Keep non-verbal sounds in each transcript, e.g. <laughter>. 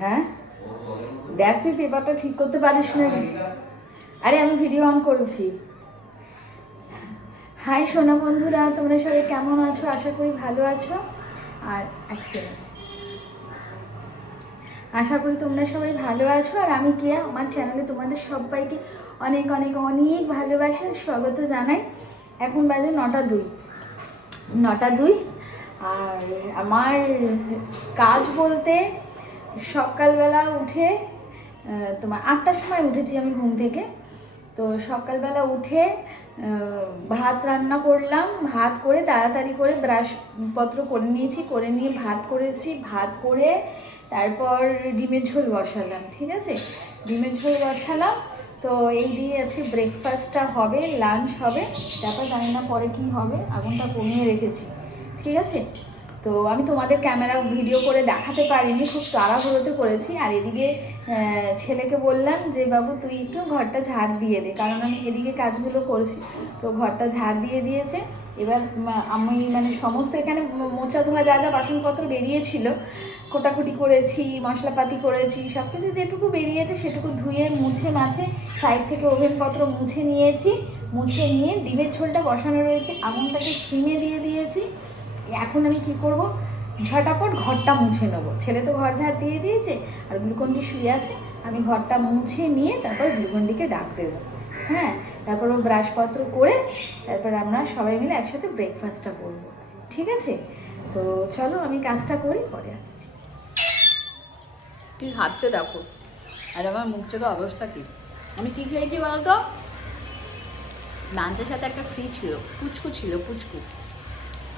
হ্যাঁ? দেখ তুই পেপারটা ঠিক করতে পারিস না আরে, আমি ভিডিও অন করেছি। হাই সোনা বন্ধুরা, তোমরা সবাই কেমন আছো? আশা করি ভালো আছো। আর second। আশা করি তোমরা সবাই ভালো আছো। আর আমি কে আমার চ্যানেলে তোমাদের সবাইকে অনেক অনেক অনেক ভালোবাসা, স্বাগত জানাই। এখন বাজে নটা দুই। নটা দুই। আর আমার কাজ বলতে সকালবেলা উঠে তোমার আটটার সময় উঠেছি আমি ঘুম থেকে। তো সকালবেলা উঠে ভাত রান্না করলাম, ভাত করে তাড়াতাড়ি করে ব্রাশপত্র করে নিয়েছি, করে নিয়ে ভাত করেছি, ভাত করে তারপর ডিমের ঝোল বসালাম, ঠিক আছে? ডিমের ঝোল বসালাম, তো এই দিয়ে আজকে ব্রেকফাস্টটা হবে লাঞ্চ হবে, তারপর জানি না পরে কি হবে, আগুনটা কমিয়ে রেখেছি, ঠিক আছে? তো আমি তোমাদের ক্যামেরা ভিডিও করে দেখাতে পারিনি, খুব তাড়াহুড়োতে করেছি। আর এদিকে ছেলেকে বললাম যে, বাবু, তুই একটু ঘরটা ঝাড় দিয়ে দে। কারণ আমি এদিকে কাজগুলো করছি, তো ঘরটা ঝাড় দিয়ে দিয়েছে। এবার আমি মানে সমস্ত এখানে মোচা ধোয়া যা যা বাসনপত্র বেরিয়েছিল, কোটাকুটি করেছি, মশলাপাতি করেছি সব কিছু যেটুকু বেরিয়েছে সেটুকু ধুয়ে, মুছে, মাছে সাইড থেকে ওভেনপত্র মুছে নিয়েছি। মুছে নিয়ে ডিমের ঝোলটা বসানো রয়েছে আগুনটাকে সিমে দিয়ে দিয়েছি। এখন আমি কি করব? ঝটাপট ঘরটা মুছে নেব। ছেলে তো ঘর ঝাড় দিয়ে দিয়েছে, আর গ্লুকন্ডি শুয়ে আছে, আমি ঘরটা মুছে নিয়ে তারপর গ্লুকন্ডিকে ডাক দেবো। হ্যাঁ তারপর ও ব্রাশপত্র করে তারপর আমরা সবাই মিলে একসাথে ব্রেকফাস্টটা করব। ঠিক আছে? তো চলো আমি কাজটা করি, পরে আসছি। কি খাচ্ছে দেখো? আর আমার মুখ চোখে অবস্থা কি? আমি কি খেয়েছি বলতো লাঞ্চের সাথে একটা ফ্রি ছিল, পুচকু ছিল, পুচকু।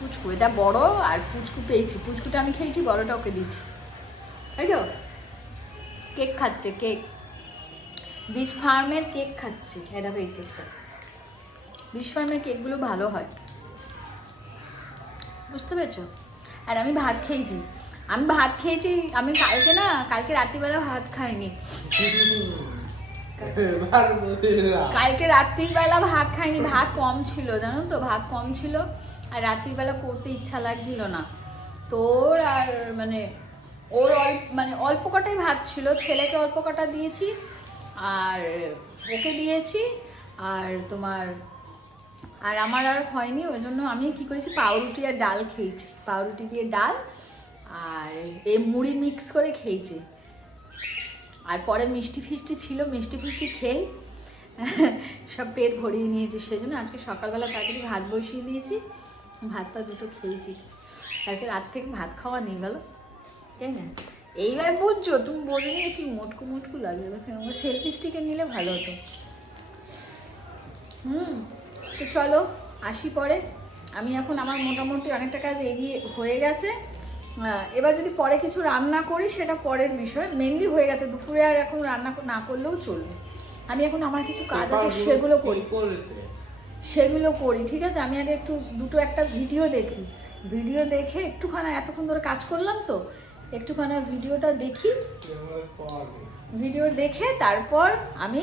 পুচকু এটা বড় আর পুচকু পেয়েছি। পুচকুটা আমি খেয়েছি বড়টা ওকে দিচ্ছি। তাই তো? কেক খাচ্ছে কেক। বিচ ফার্মের কেক খাচ্ছে। এটা এই কেকটা। বিচ ফার্মের কেকগুলো ভালো হয়। বুঝতে পেরেছ? আর আমি ভাত খেয়েছি। আমি ভাত খেয়েছি আমি কালকে না কালকে রাত্রিবেলা ভাত খাইনি। কালকে রাত্রিবেলা ভাত খাইনি ভাত কম ছিল জানো তো? ভাত কম ছিল। আর রাত্রিবেলা করতে ইচ্ছা লাগছিল না। তোর আর মানে ওর অল্প মানে অল্প কটাই ভাত ছিল, ছেলেকে অল্প কটা দিয়েছি, আর ওকে দিয়েছি, আর তোমার, আর আমার আর হয়নি, ওই জন্য আমি কি করেছি, পাউরুটি আর ডাল খেয়েছি। পাউরুটি দিয়ে ডাল আর এ মুড়ি মিক্স করে খেয়েছি। আর পরে মিষ্টি ফিষ্টি ছিল, মিষ্টি ফিষ্টি খেয়ে সব পেট ভরিয়ে নিয়েছি, সেজন্য আজকে সকালবেলা তাড়াতাড়ি ভাত বসিয়ে দিয়েছি। ভাতটা দুটো খেয়েছি। কালকে রাত থেকে ভাত খাওয়া নেই বলো? তাই না? এইবার বুঝছ তুমি বোঝো নিয়ে কি মোটকু মোটকু লাগে আমার সেলফি স্টিকে নিলে ভালো হতো। হুম তো চলো আসি পরে। আমি এখন আমার মোটামুটি অনেকটা কাজ এগিয়ে হয়ে গেছে। এবার যদি পরে কিছু রান্না করি সেটা পরের বিষয়। মেনলি হয়ে গেছে দুপুরে আর এখন রান্না না করলেও চলবে। আমি এখন আমার কিছু কাজ আছে সেগুলো করি। সেগুলো করি ঠিক আছে? আমি আগে একটু দুটো একটা ভিডিও দেখি। ভিডিও দেখে একটুখানি এতক্ষণ ধরে কাজ করলাম তো একটুখানি ভিডিওটা দেখি। ভিডিও দেখে তারপর আমি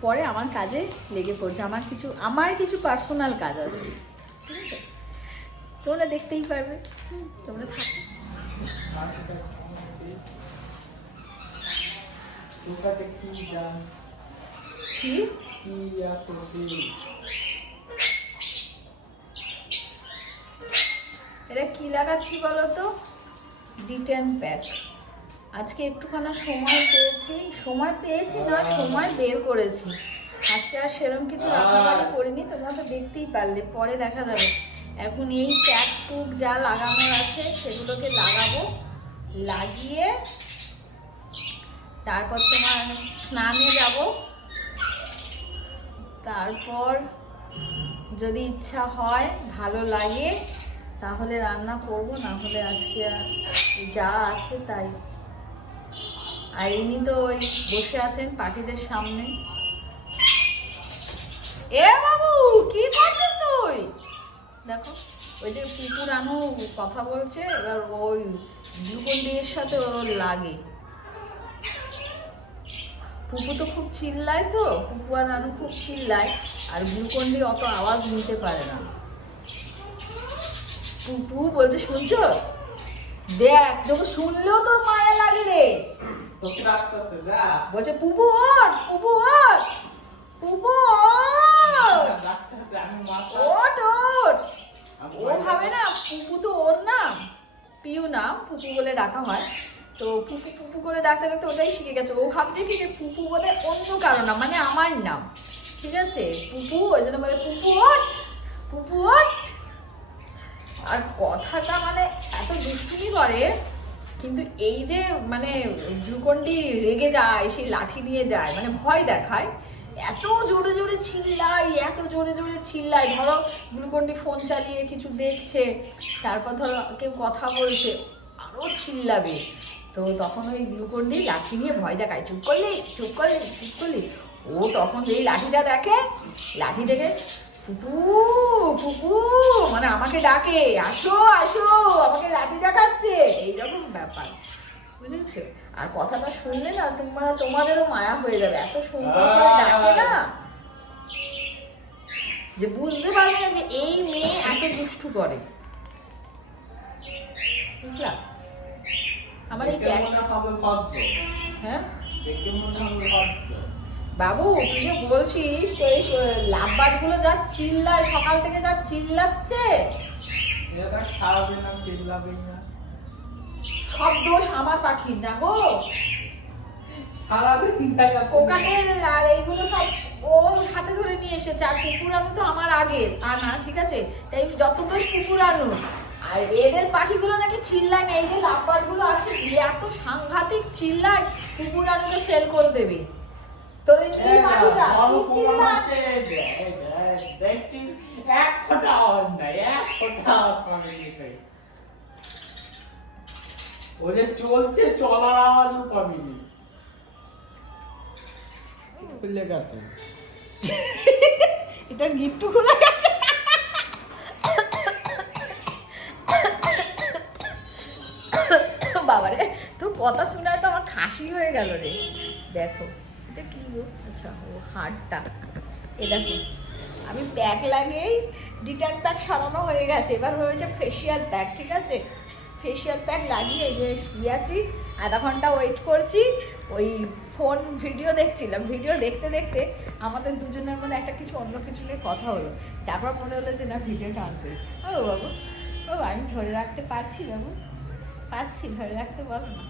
পরে আমার কাজে লেগে পড়ছি। আমার কিছু আমার কিছু পার্সোনাল কাজ আছে। ঠিক আছে? তোমরা দেখতেই পারবে। তোমরা থাকো। কি এটা কি লাগাচ্ছি বলো তো ডিটেন প্যাক আজকে একটুখানি সময় পেয়েছি। সময় পেয়েছি না সময় বের করেছি। আজকে আর সেরকম কিছু রান্নাবাড়ি করিনি তোমরা তো দেখতেই পারলে। পরে দেখা যাবে। এখন এই প্যাক টুক যা লাগানোর আছে সেগুলোকে লাগাবো। লাগিয়ে তারপর তোমার স্নানে যাব। তারপর যদি ইচ্ছা হয় ভালো লাগে তাহলে রান্না করব না হলে আজকে যা আছে তাই। আর ইনি তো ওই বসে আছেন পাখিদের সামনে। এ বাবু, কি করছিস তুই? দেখো, ওই যে পুকুর আনো কথা বলছে, এবার ওই গ্লুকন ডির সাথে ওর লাগে। পুপু তো খুব চিল্লায় তো পুপু আর নানু খুব চিল্লায়, আর গ্লুকন ডি অত আওয়াজ নিতে পারে না। পুপু বলছে শুনছো? দেখ যখন শুনলেও তোর মায়া লাগে রে। বলছে পুপু ওঠ পুপু ওঠ পুপু ওঠ। আমি ও ভাবে না পুপু তো ওর নাম পিউ নাম পুপু বলে ডাকা হয়। তো পুপু পুপু করে ডাকতে ডাকতে ওটাই শিখে গেছে। ও ভাবছে কি যে পুপু বোধ অন্য কারও নাম মানে আমার নাম। ঠিক আছে? পুপু ওই জন্য বলে পুপু ওঠ পুপু ওঠ। আর কথাটা মানে এত দুষ্টুমি করে, কিন্তু এই যে মানে গ্লুকন্ডি রেগে যায়, সেই লাঠি নিয়ে যায় মানে ভয় দেখায়, এত জোরে জোরে চিল্লাই এত জোরে জোরে চিল্লাই ধরো গ্লুকন্ডি ফোন চালিয়ে কিছু দেখছে, তারপর ধরো কেউ কথা বলছে, আরও চিল্লাবে। তো তখন ওই গ্লুকন্ডি লাঠি নিয়ে ভয় দেখায়, চুপ করলি চুপ করলি চুপ করলি। ও তখন যেই লাঠিটা দেখে, লাঠি দেখে পুপু পুপু মানে আমাকে ডাকে আসো আসো আমাকে লাঠি দেখাচ্ছে। এইরকম ব্যাপার বুঝেছ? আর কথাটা শুনলে না তোমরা তোমাদেরও মায়া হয়ে যাবে এত সুন্দর করে ডাকে না। যে বুঝতে পারবে না যে এই মেয়ে এত দুষ্টু করে। বুঝলা? আমার এই। হ্যাঁ বাবু তুই যে বলছিস? তো এই লাভবাদগুলো যা চিল্লায় সকাল থেকে যা চিল্লাচ্ছে। চিল্লাবে না। সব দোষ আমার পাখির না গো? কোকাটেল আর এইগুলো সব ওর হাতে ধরে নিয়ে এসেছে আর কুকুর আনু তো আমার আগে। আনা ঠিক আছে? তাই যত দোষ কুকুর আনু আর এদের পাখিগুলো নাকি চিল্লায় না এই যে লাভবারগুলো আছে এত সাংঘাতিক চিল্লায় কুকুর আনুকে ফেল করে দেবে। এই কি দেখছি, এক ফোঁটা আওয়াজ নাই, এক ফোঁটা আওয়াজ। ও যে চলছে চলার আওয়াজও পাবিনি খুলে গেছে। <laughs> এটা গিট্টু খুলে গেছে। বাবারে তোর কথা শোনায় তো আমার খাসি হয়ে গেল রে। দেখো। এটা কি গো? আচ্ছা ও হাড়টা এ দেখো, আমি প্যাক লাগেই ডিটান প্যাক সারানো হয়ে গেছে। এবার হয়েছে ফেসিয়াল প্যাক ঠিক আছে? ফেসিয়াল প্যাক লাগিয়ে যে শুয়ে আছি। আধা ঘণ্টা ওয়েট করছি। ওই ফোন ভিডিও দেখছিলাম। ভিডিও দেখতে দেখতে আমাদের দুজনের মধ্যে একটা কিছু অন্য কিছু নিয়ে কথা হলো। তারপর মনে হলো যে না ভিডিওটা অন ও বাবু, ও আমি ধরে রাখতে পারছি বাবু পারছি, ধরে রাখতে বলো না।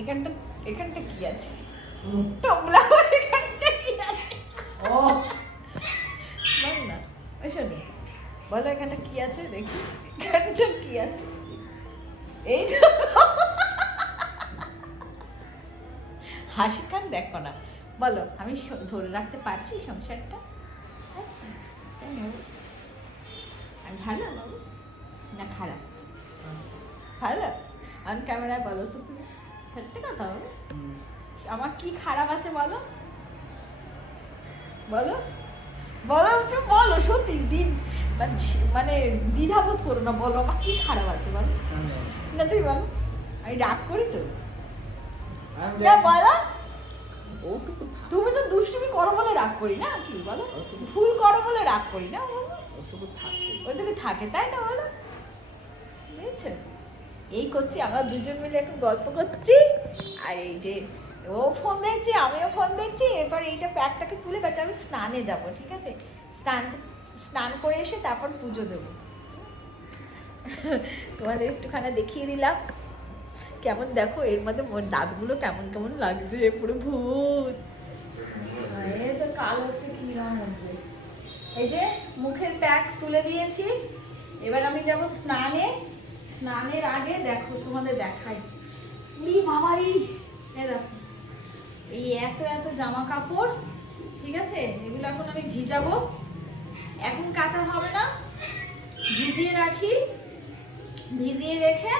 এখানটা এখানটা কি আছে? আছে ও। বল না ওই শোনো বলো এখানটা কি আছে? দেখি। এখানটা কি আছে? এই হাসি কান দেখো না। বলো আমি ধরে রাখতে পারছি সংসারটা? আচ্ছা আমি ভালো? বাবু না খারাপ। ভালো? আমি ক্যামেরায় বলো তো তুমি। সত্যি কথা বাবু আমার কি খারাপ আছে বলো? বলো? বলো তো বলো সত্যি দিন মানে মানে দ্বিধাবোধ করো না বলো আমার কি খারাপ আছে বলো? না তুমি বলো। আমি রাগ করি তো। না বলো। তুমি তো দুষ্টুমি করো বলে রাগ করি না কি বলো? ভুল করো বলে রাগ করি না বলো। তুমি থাকে তাই না বলো? বুঝেছ? এই করছি আমরা দুজন মিলে এখন গল্প করছি। আর এই যে ও ফোন দেখছি, আমিও ফোন দেখছি, এরপর এইটা প্যাকটাকে তুলে বেঁচে আমি স্নানে যাব, ঠিক আছে? স্নান স্নান করে এসে তারপর পুজো দেবো। তোমাদের একটুখানি দেখিয়ে দিলাম। কেমন দেখো, এর মধ্যে মোর দাঁতগুলো কেমন কেমন লাগছে, পুরো ভূত। তো কাল হচ্ছে কি উঠবে এই যে, মুখের প্যাক তুলে দিয়েছি। এবার আমি যাব স্নানে। স্নানের আগে দেখো, তোমাদের দেখাই। বাবাই এ দেখো। এই এত এত জামা কাপড় ঠিক আছে? এগুলো এখন আমি ভিজাবো। এখন কাঁচা হবে না। ভিজিয়ে রাখি। ভিজিয়ে রেখে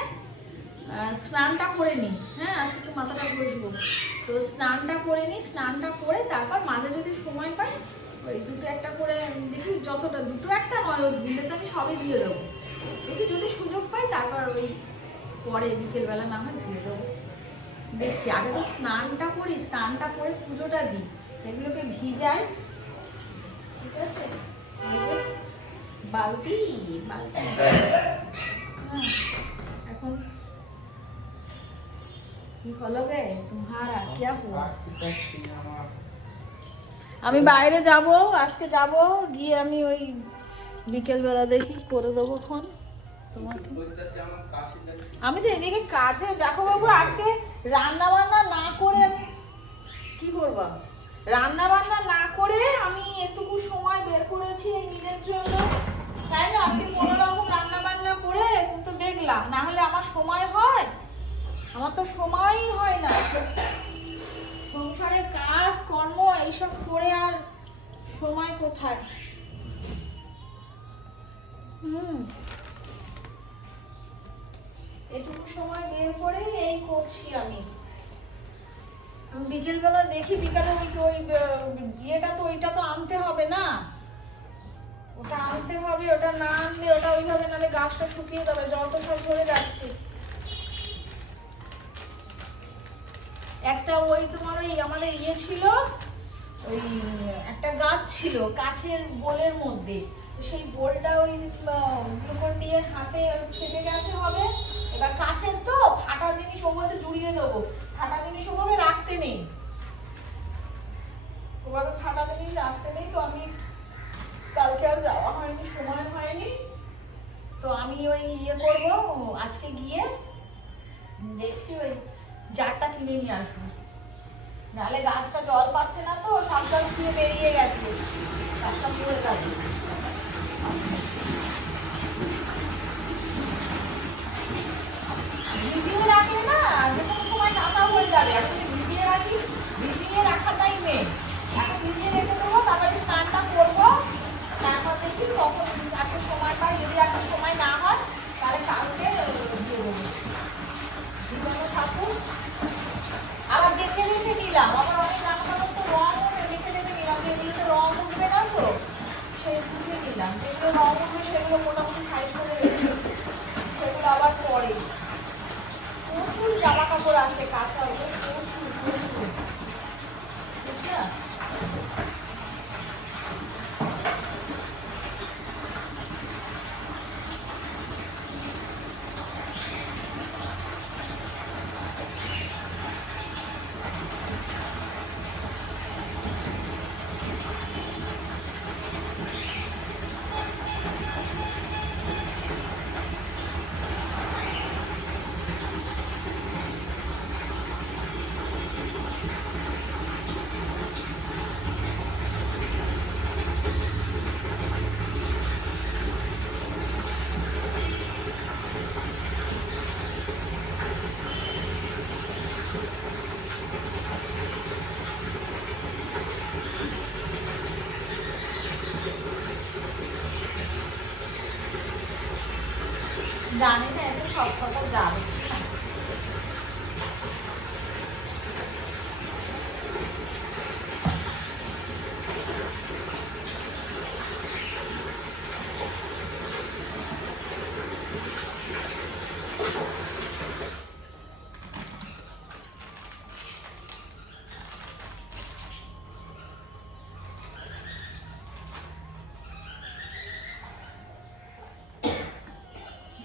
স্নানটা করে নিই। হ্যাঁ আজকে একটু মাথাটা ঘষবো। তো স্নানটা করে নিই, স্নানটা করে তারপর মাঝে যদি সময় পাই, ওই দুটো একটা করে, দেখি যতটা, দুটো একটা নয় ধুলে তো আমি সবই ধুয়ে দেবো। দেখি যদি সুযোগ পাই, তারপর ওই পরে বিকেলবেলা না হয় ধুয়ে দেখছি, আগে তো স্নানটা করি, স্নানটা করে পুজোটা দিই। এগুলোকে ভিজায় ঠিক আছে? বালতি বালতি। হ্যাঁ, এখন কি হলো গে? তোমারা কি হুয়া আমি বাইরে যাব, আজকে যাব, গিয়ে আমি ওই বিকেলবেলা দেখি করে দেবো খন তোমাকে? আমি তো এদিকে কাজে দেখো বাবু, আজকে রান্না বান্না না করে কি করবা? রান্না বান্না না করে আমি একটুকু সময় বের করেছি এই নিজের জন্য। তাই না? আজকে কোনো রকম রান্না বান্না করে তো দেখলাম। না হলে আমার সময় হয়? আমার তো সময়ই হয় না। সংসারের কাজ, কর্ম, এইসব করে আর সময় কোথায়? হুম। এটুকু সময় বের করে এই করছি আমি। বিকেলবেলা দেখি বিকালে ওই ওই ইয়েটা তো ওইটা তো আনতে হবে না। ওটা আনতে হবে, ওটা না আনলে ওটা ওইভাবে নালে গাছটা শুকিয়ে যাবে, জল তো সব ঝরে যাচ্ছে। একটা ওই তোমার ওই আমাদের ইয়ে ছিল, ওই, একটা গাছ ছিল, কাছের বোলের মধ্যে। সেই বোলটা ওই গ্লুকন দিয়ে হাতে ফেটে গেছে হবে। এবার কাছের তো ফাটা জিনিস ও বলছে জুড়িয়ে দেবো। ফাটা জিনিস ওভাবে রাখতে নেই। ওভাবে ফাটা জিনিস রাখতে নেই, তো আমি কালকে আর যাওয়া হয়নি, সময় হয়নি। তো আমি ওই ইয়ে করব, আজকে গিয়ে দেখছি ওই জারটা কিনে নিয়ে আসব। নাহলে গাছটা জল পাচ্ছে না তো সব জল ছুঁয়ে বেরিয়ে গেছে। গাছটা পড়ে গেছে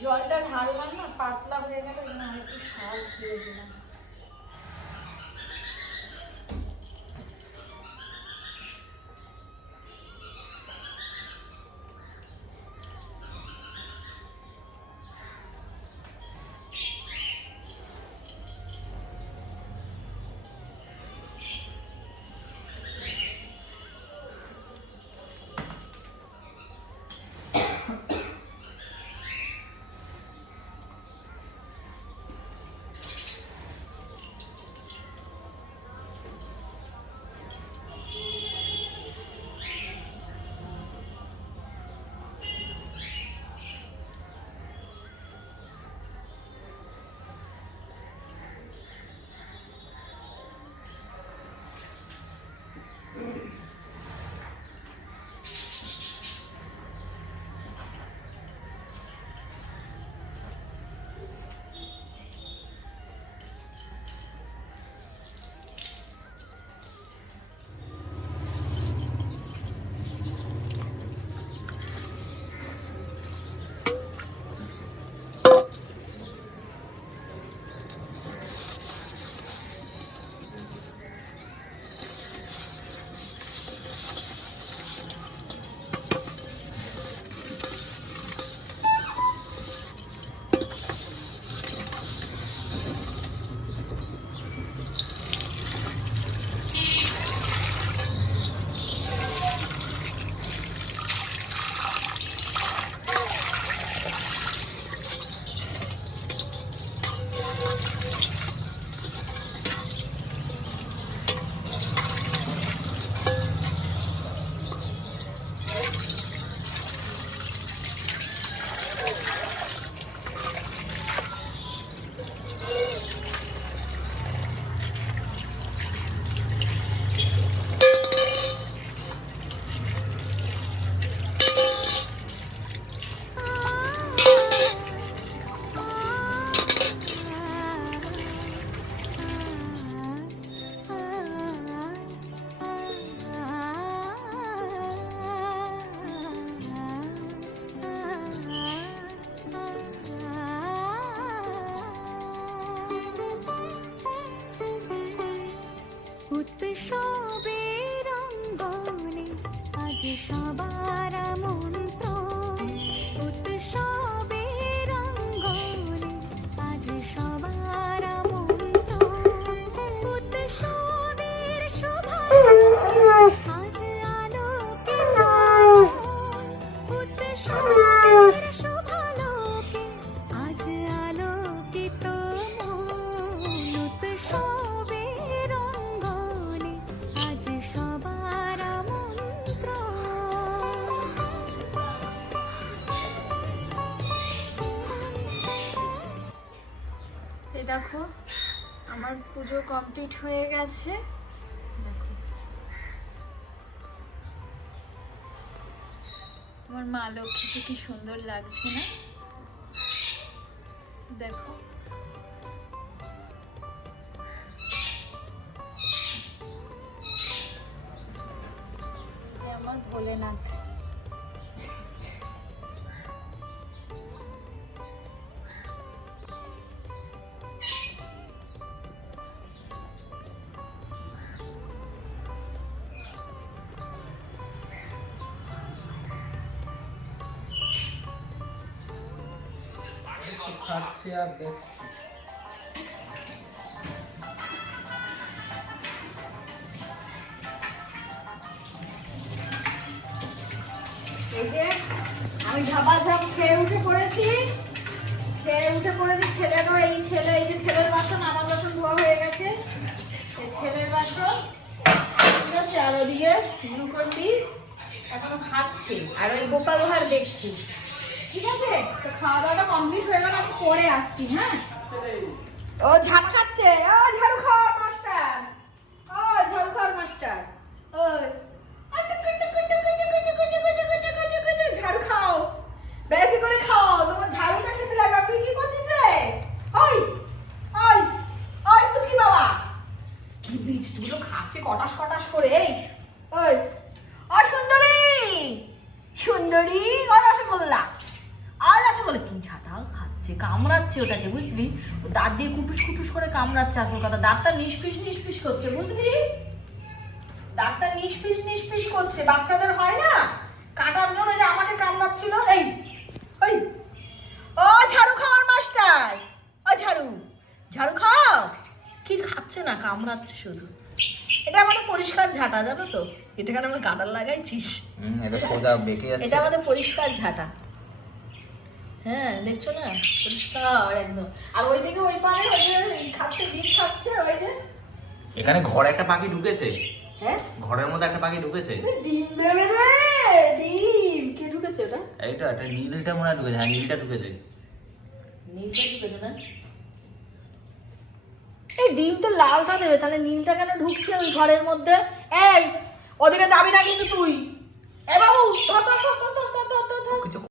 জলটা ঢাললাম না পাতলা হয়ে গেল একটু ঝাল দিয়ে দিলাম কমপ্লিট হয়ে গেছে। মা লক্ষ্মীকে কি সুন্দর লাগছে না? দেখো। আমার ভোলেনাথ। খাচ্ছে আর দেখছে। আমি ঝাপা ঝাপ খেয়ে উঠে পড়েছি। খেয়ে উঠে পড়েছি ছেলেরও এই ছেলে, এই যে ছেলের বাসন, আমার বাসন ধোয়া হয়ে গেছে। ছেলের বাসন ঠিক আছে আর ওদিকে গ্লুকন্ডি এখনও খাচ্ছে। আর ওই গোপাল ভাঁড় দেখছি। ঠিক খাওয়া দাওয়াটা কমপ্লিট হয়ে গেল, আমি পরে আসছি হ্যাঁ? ও, ঝাড় খাচ্ছে। ও, ঝাড়ু খাওয়ার মাস্টার ও, ঝাড়ু খাওয়ার মাস্টার ও, ঝাড়ু খাও। বেশি করে খাও, তোমার ঝাড়ুটা খেতে লাগবে। তুই কি করছিস রে? ওই ওই ওই পুচকি বাবা। কি খাচ্ছে কটাশ করা বুঝলি ও দাঁত দিয়ে কুটুস কুটুস করে কামড়াচ্ছে আসল কথা। দাঁতটা নিষ্পিস নিষ্পিস করছে বুঝলি? দাঁতটা নিষ্পিস নিষ্পিস করছে বাচ্চাদের হয় না? কাটার জন্য যে আমাকে কামড়াচ্ছিল এই ওই ও ঝাড়ু খাওয়ার মাস্টার। ও ঝাড়ু। ঝাড়ু খাও। কি খাচ্ছে না কামড়াচ্ছে শুধু। এটা আমাদের পরিষ্কার ঝাঁটা জানো তো? এটাকে আমরা কাটার লাগাইছিস। এটা সোজা বেঁকে যাচ্ছে। এটা আমাদের পরিষ্কার ঝাঁটা। হ্যাঁ দেখছ না? পরিষ্কার একদম। আর ওই থেকে ওই পারে ওই যে খাচ্ছে বীজ খাচ্ছে ওই যে এখানে ঘরে একটা পাখি ঢুকেছে। হ্যাঁ? ঘরের মধ্যে একটা পাখি ঢুকেছে। ডিম দেবে রে ডিম। কে ঢুকেছে ওটা? এইটা এটা নীলটা মনে হয় ঢুকেছে। হ্যাঁ নীলটা ঢুকেছে। নীলটা ঢুকেছে না? এই ডিম তো লালটা দেবে তাহলে নীলটা কেন ঢুকছে ওই ঘরের মধ্যে? এই ওদিকে যাবি না কিন্তু তুই। এ বাবু ধর ধর ধর ধর